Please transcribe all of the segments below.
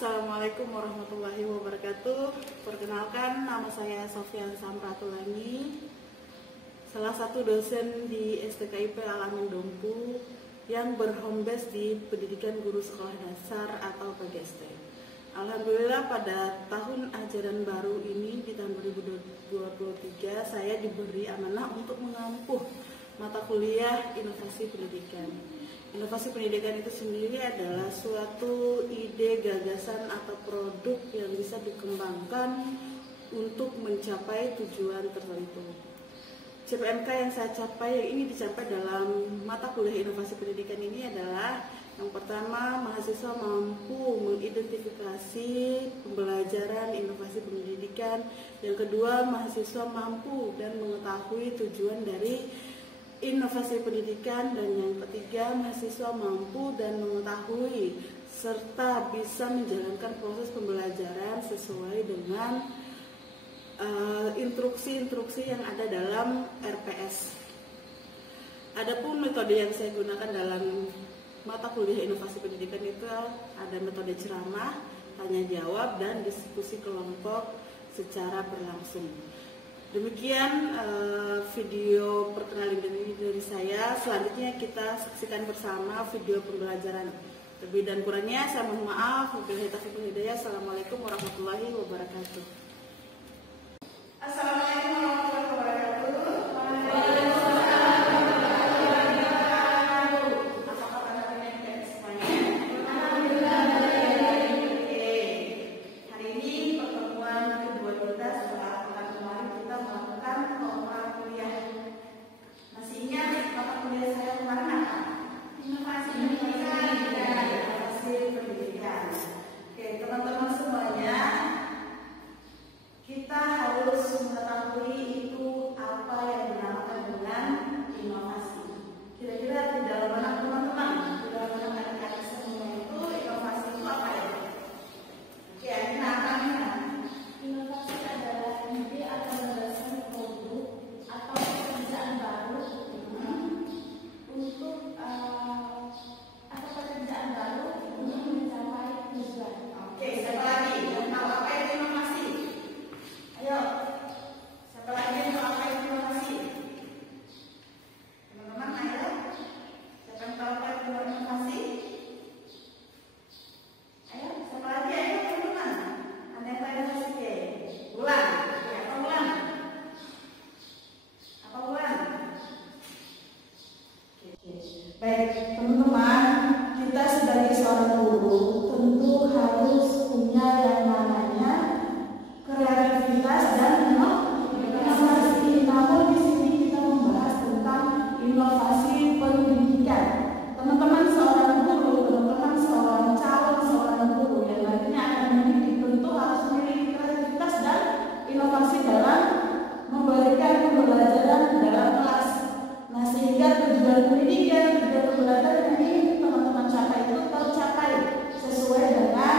Assalamualaikum warahmatullahi wabarakatuh. Perkenalkan, nama saya Sofyan Samratulani, salah satu dosen di STKIP Alamin Dompu yang berhome base di Pendidikan Guru Sekolah Dasar atau PGSD. Alhamdulillah pada tahun ajaran baru ini di tahun 2023 saya diberi amanah untuk mengampuh mata kuliah inovasi pendidikan. Inovasi pendidikan itu sendiri adalah suatu ide, gagasan, atau produk yang bisa dikembangkan untuk mencapai tujuan tertentu. CPMK yang saya capai, yang ini dicapai dalam mata kuliah inovasi pendidikan ini adalah yang pertama, mahasiswa mampu mengidentifikasi pembelajaran inovasi pendidikan. Yang kedua, mahasiswa mampu dan mengetahui tujuan dari inovasi pendidikan, dan yang ketiga, mahasiswa mampu dan mengetahui serta bisa menjalankan proses pembelajaran sesuai dengan instruksi-instruksi yang ada dalam RPS. Adapun metode yang saya gunakan dalam mata kuliah inovasi pendidikan itu ada metode ceramah, tanya jawab, dan diskusi kelompok secara berlangsung. Demikian video perkenalan dari saya. Selanjutnya kita saksikan bersama video pembelajaran. Lebih dan kurangnya saya mohon maaf. Wabillahi taufiq wal hidayah. Assalamualaikum warahmatullahi wabarakatuh. Assalamualaikum warahmatullahi wabarakatuh. Apa kabar kalian semuanya? Alhamdulillah baik. Oke. Hari ini pertemuan kedua kita setelah pekan kemarin kita melakukan pembukaan kuliah. Masih ingat mata kuliah saya kemarin apa? Inovasi pendidikan. Oke, teman-teman semuanya, kita harus mengetahui itu apa yang dinamakan dengan inovasi. Kira-kira di dalam benak teman-teman, di dalam benak adik-adik semua itu inovasi itu apa ya? Oke, ini namanya Inovasi adalah ide atau gagasan produk atau pekerjaan baru untuk mencapai tujuan. Oke, siapa lagi yang tahu apa itu inovasi? Ayo, siapa lagi yang tahu apa itu inovasi? Teman-teman, ayo. Siapa yang tahu apa itu inovasi? Ayo, siapa lagi? Ayo, teman-teman. Ada yang tahu inovasi? Oke, Bulan. Oke, apa Bulan? Apa Bulan? Oke. Baik, teman-teman, kita sebagai seorang guru tentu harus punya yang namanya kreativitas dan inovasi. Namun di sini kita membahas tentang inovasi pendidikan. Teman-teman seorang guru, teman-teman seorang calon seorang guru yang nantinya akan mendidik tentu harus memiliki kreativitas dan inovasi dalam memberikan pembelajaran dalam kelas. Nah, sehingga tujuan pendidikan, tujuan pembelajaran yang ingin teman-teman capai itu tercapai sesuai dengan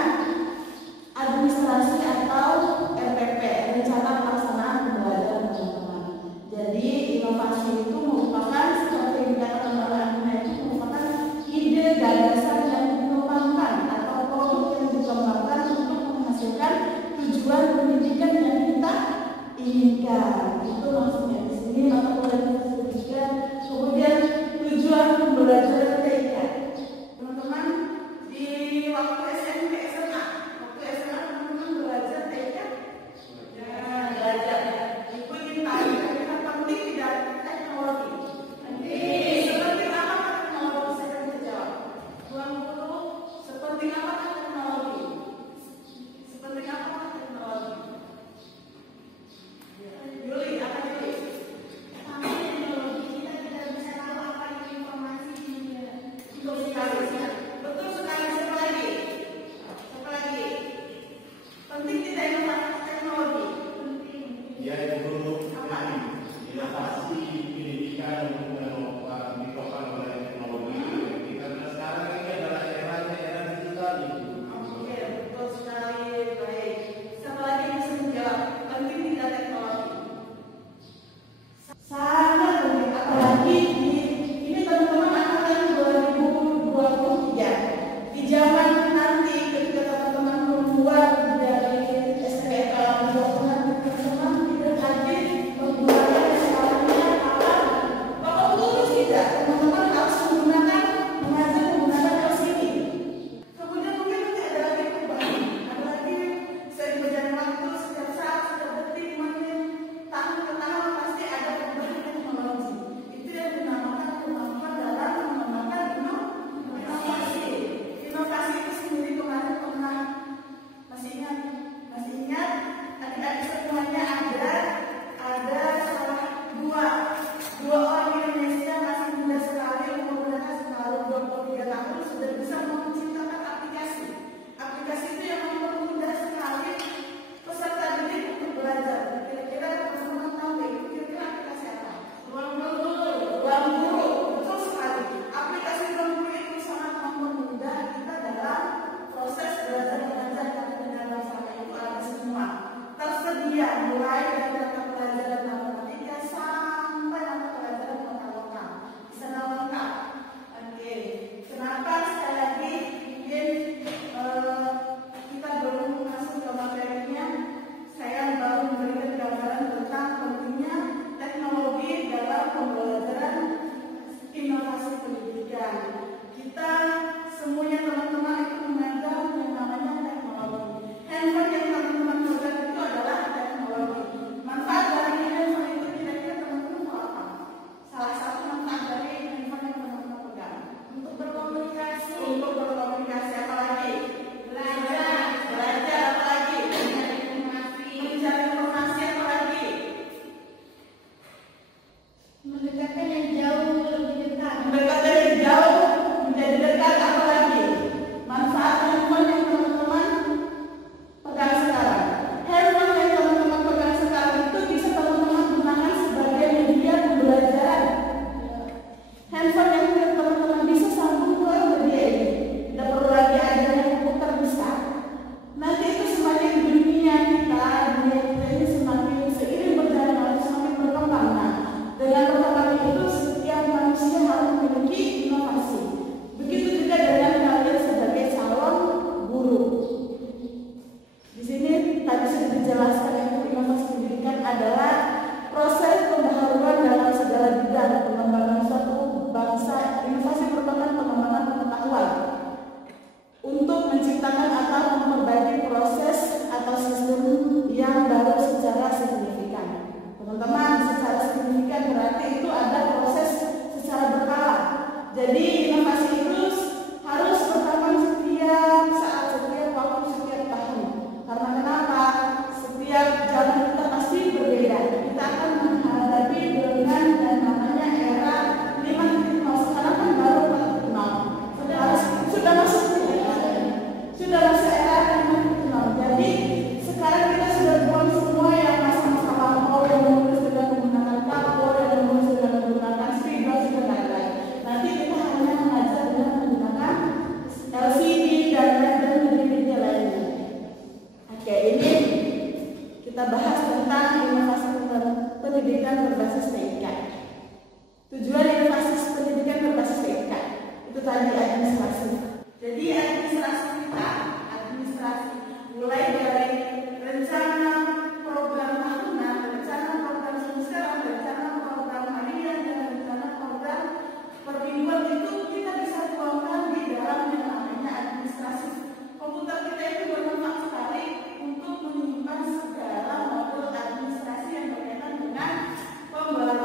administrasi atau RPP, rencana pelaksanaan pembelajaran teman-teman. Jadi inovasi itu merupakan seperti yang dikatakan oleh Amina, itu merupakan ide, gagasan yang dikembangkan atau produk yang dikembangkan untuk menghasilkan tujuan pendidikan yang kita inginkan. Itu maksudnya di sini mata kuliah pendidikan. Kemudian tujuan pembelajaran TK. Teman-teman, di waktu SMP SMA, teman-teman belajar TK? Ya, belajar. Ibu ingin tahu kira-kira penting tidak teknologi? Penting. Seperti apa teknologi? Saya bisa jawab. Tuan guru, seperti apa teknologi? Seperti apa teknologi? Yuli, apa Yuli? Tanpa teknologi kita tidak bisa tahu apa itu informasi juga. Betul sekali. Betul sekali. Siapa lagi? Siapa lagi? Penting tidak inovasi teknologi? Penting. Ya, itu inovasi pendidikan untuk ditopang oleh teknologi. Karena sekarang ini adalah era digital itu. kita bahas tentang inovasi pendidikan berbasis TIK. Tujuan inovasi pendidikan berbasis TIK itu tadi administrasi. Jadi administrasi kita, mulai dari rencana program tahunan, rencana program semester, rencana program harian, dan rencana program permingguan itu kita bisa tuangkan di dalam yang namanya administrasi. Komputer kita itu bermanfaat sekali untuk menyimpan segala modul administrasi yang berkaitan dengan pembelajaran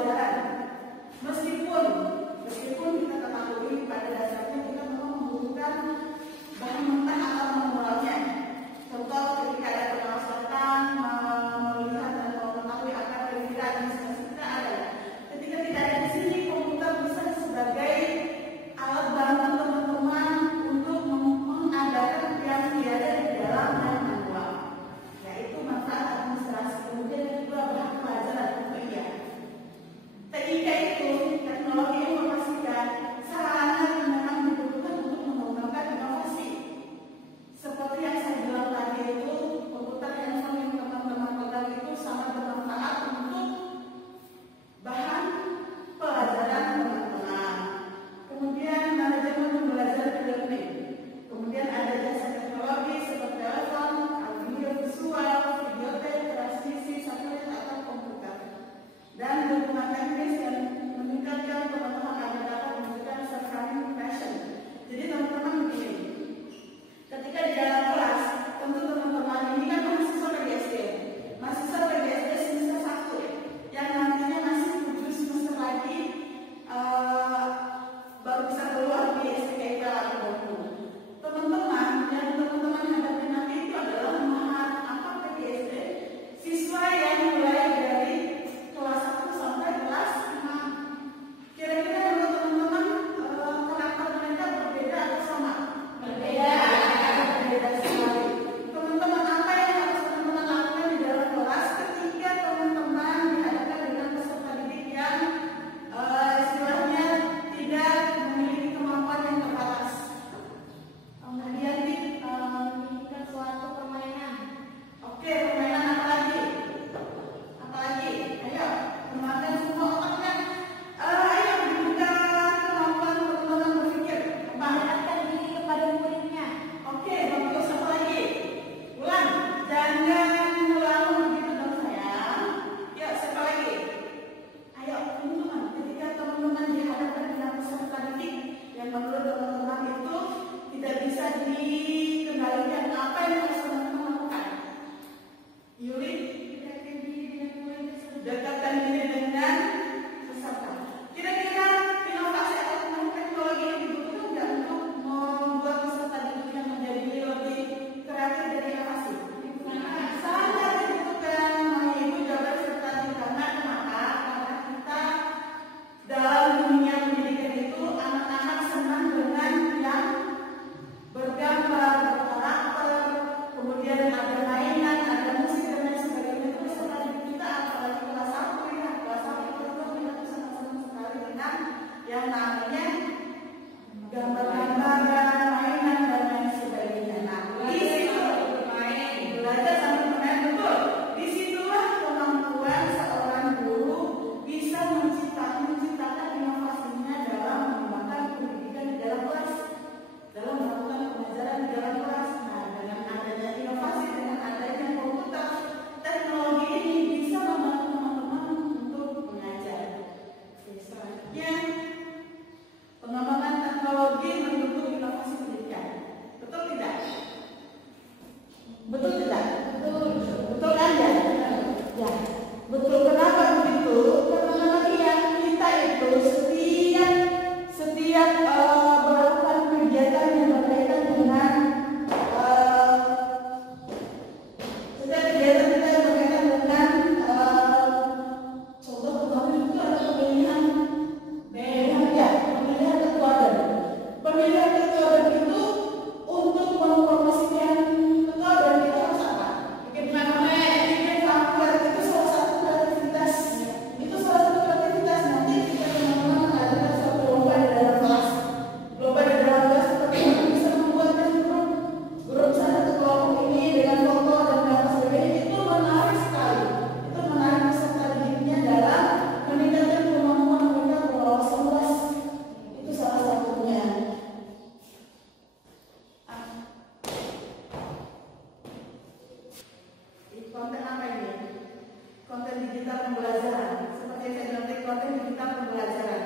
digital pembelajaran. Seperti yang saya bilang tadi, konten digital pembelajaran.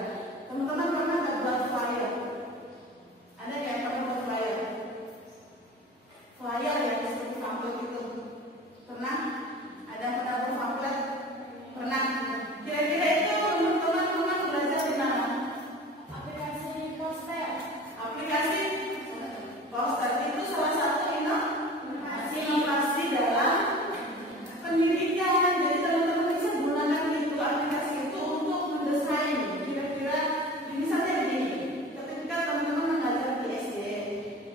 Teman-teman pernah nggak buat flyer? Ada nggak yang pernah buat flyer? Flyer yang seperti pamflet itu. Pernah? Ada yang pernah buat pamflet? Pernah? Kira-kira itu teman-teman belajar di mana? Aplikasi poster. Aplikasi poster itu salah satu inovasi dalam pendidikan. Jadi teman-teman bisa menggunakan itu aplikasi itu untuk mendesain. Kira-kira ini saja begini. Ketika teman-teman mengajar di SD,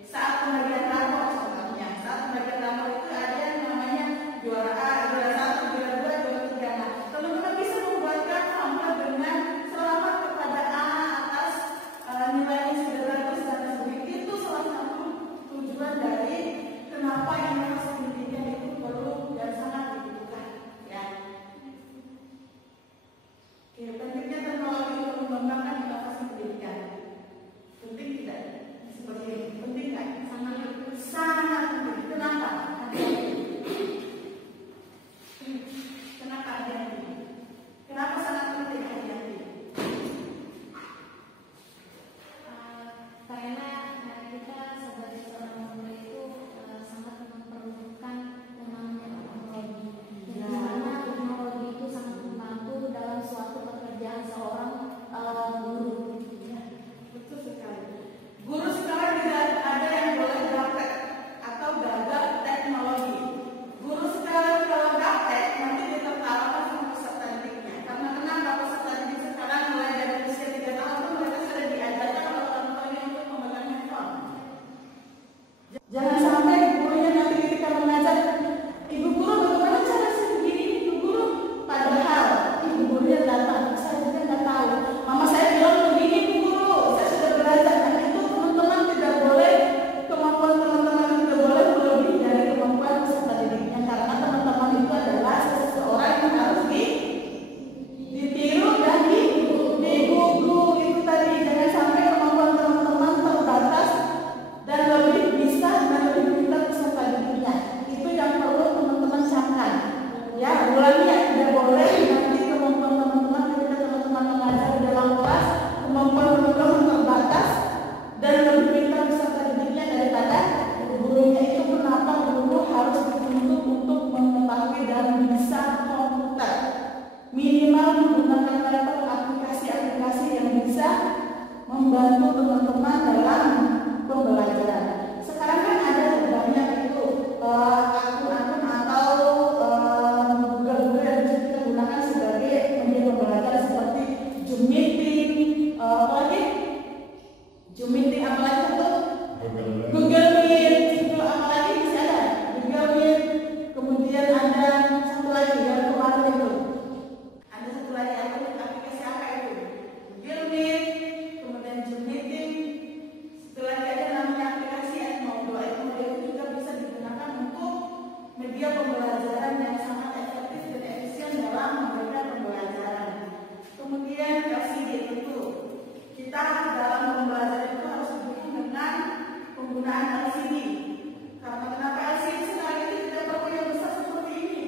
saat pembagian rapor contohnya, saat pembagian rapor itu ada yang namanya juara A, juara 1, juara 2, juara 3. Nah, teman-teman bisa membuatkan pamflet dengan selamat kepada A atas nilainya sudah bagus dan sebagainya. Itu salah satu tujuan dari kenapa inovasi pendidikan itu perlu dan sangat dibutuhkan. Ya. Oke, pentingnya teknologi untuk mengembangkan inovasi pendidikan. Penting tidak? Seperti ini. Penting kan? Sangat penting. Kenapa? Kenapa hati-hati? Kenapa sangat penting hati-hati? Karena kita sebagai seorang guru itu sangat memerlukan yang namanya teknologi. Di mana teknologi itu sangat membantu dalam suatu pekerjaan seorang guru. Betul sekali. Guru sekarang tidak ada yang boleh gaptek atau gagap teknologi. Guru sekarang kalau gaptek nanti ditertawakan sama peserta didiknya. Karena kenapa peserta didik sekarang mulai dari usia 3 tahun itu mereka sudah diajarkan oleh orang tuanya untuk memegang handphone. Jangan sampai gurunya nanti ketika mengajar, ibu guru bagaimana cara sih begini, ibu guru, padahal ibu gurunya datang, saya juga nggak tahu. Mama saya bilang begini, ibu guru, saya sudah belajar. Dan itu teman-teman tidak boleh, kemampuan teman-teman tidak boleh melebihi dari kemampuan peserta didiknya, karena teman-teman itu adalah seseorang yang harus ditiru dan digugu. Itu tadi, jangan sampai kemampuan teman-teman terbatas dan lebih bisa dan lebih pintar peserta didiknya. Itu yang perlu teman-teman camkan. Ya, ulangi ya, tidak boleh nanti kemampuan teman-teman ketika teman-teman mengajar di dalam kelas, kemampuan teman-teman terbatas dan lebih pintar peserta didiknya daripada gurunya. Itu kenapa guru harus dituntut untuk mengetahui dan bisa komputer. Minimal menggunakan laptop, aplikasi-aplikasi yang bisa membantu teman-teman dalam pembelajaran. Sekarang kan ada banyak itu akun-akun atau Google yang bisa kita gunakan sebagai media pembelajaran seperti Zoom Meeting, apalagi Zoom Meeting, apalagi satu Google Meet, itu apalagi bisa ada Google Meet. Kemudian ada satu lagi yang kemarin itu. Ada satu lagi aplikasi apa itu? Google Meet, kemudian Zoom Meeting. Setelah ada namanya aplikasi Edmodo. Edmodo itu juga bisa digunakan untuk media pembelajaran yang sangat efektif dan efisien dalam memberikan pembelajaran. Kemudian LCD tentu. Kita dalam pembelajaran itu harus didukung dengan penggunaan LCD. Karena kenapa LCD sekarang itu tidak perlu yang besar seperti ini.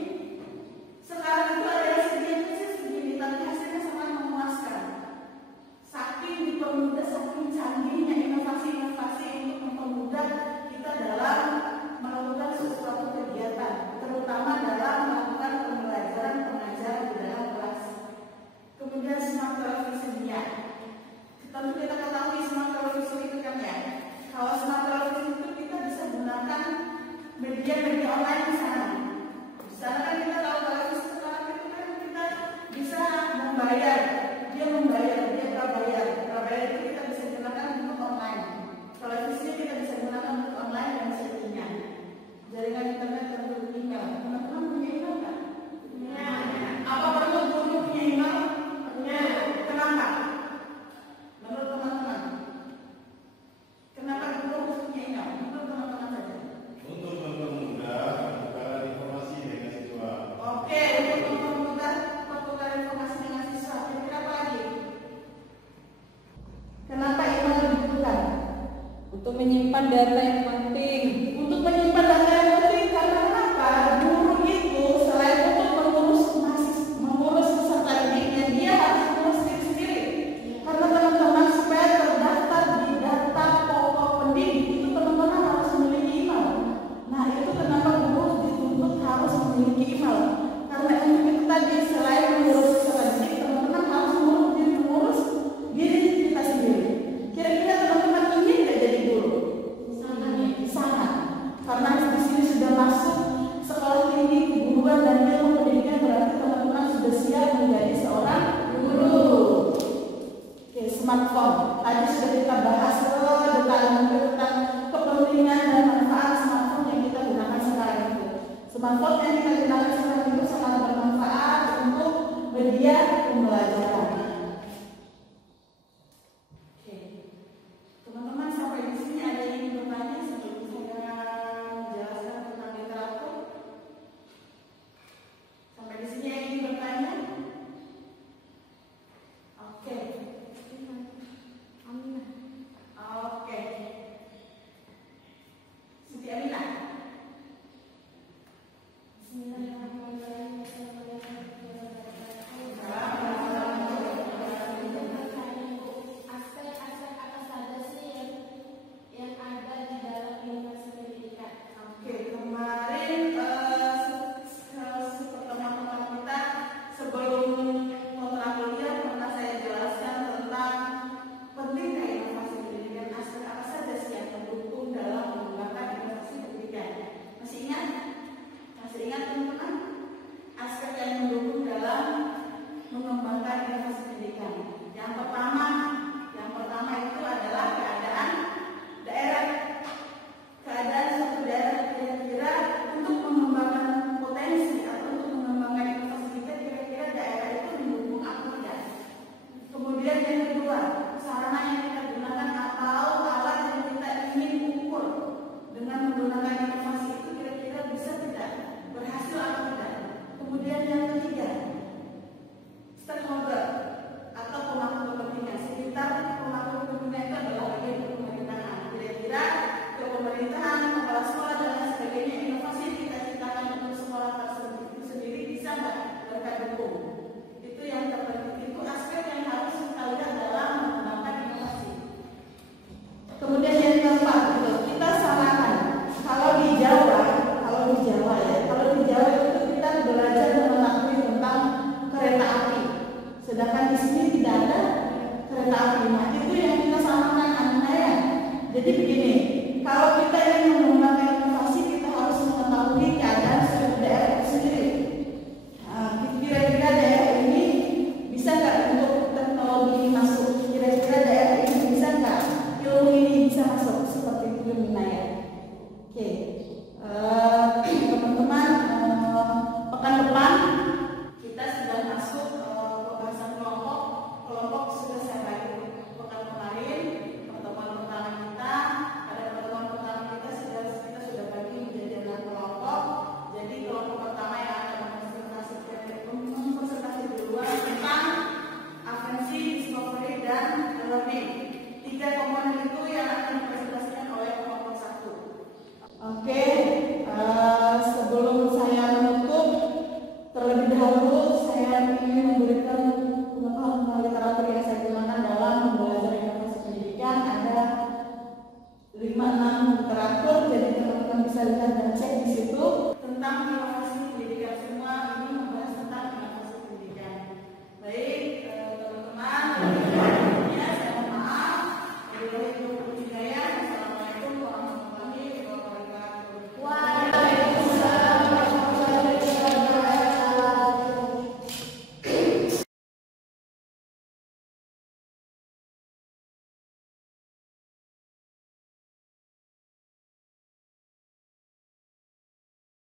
Sekarang itu ada LCD yang kecil segini, tapi hasilnya sangat memuaskan. Saking dipermudah, saking canggihnya inovasi-inovasi untuk mempermudah kita dalam melakukan sesuatu kegiatan, terutama dalam melakukan pembelajaran pengajaran di dalam kelas. Kemudian smart televisinya. Tentu kita ketahui smart televisi itu kan ya. Kalau smart televisi itu kita bisa gunakan media-media online di sana. Di sana kan kita tahu televisi sekarang itu kan kita bisa membayar. Dia membayar, dia prabayar. Prabayar itu kita bisa gunakan untuk online. Televisi kita bisa gunakan untuk online dan sebagainya. Jaringan internet tentu email. Teman-teman punya email nggak? Punya. Apa perlu guru punya email? Punya. Kenapa? Menurut teman-teman. Kenapa guru harus punya email? Menurut teman-teman saja. Untuk mempermudah dengan menggunakan inovasi itu kira-kira bisa tidak, berhasil atau tidak. Kemudian yang ketiga, stakeholder atau pemangku kepentingan. Sekitar pemangku kepentingan itu adalah bagian pemerintahan. Kira-kira ke pemerintahan, kepala sekolah dan lain sebagainya, inovasi yang kita ciptakan untuk sekolah tersebut itu sendiri bisa nggak mereka dukung?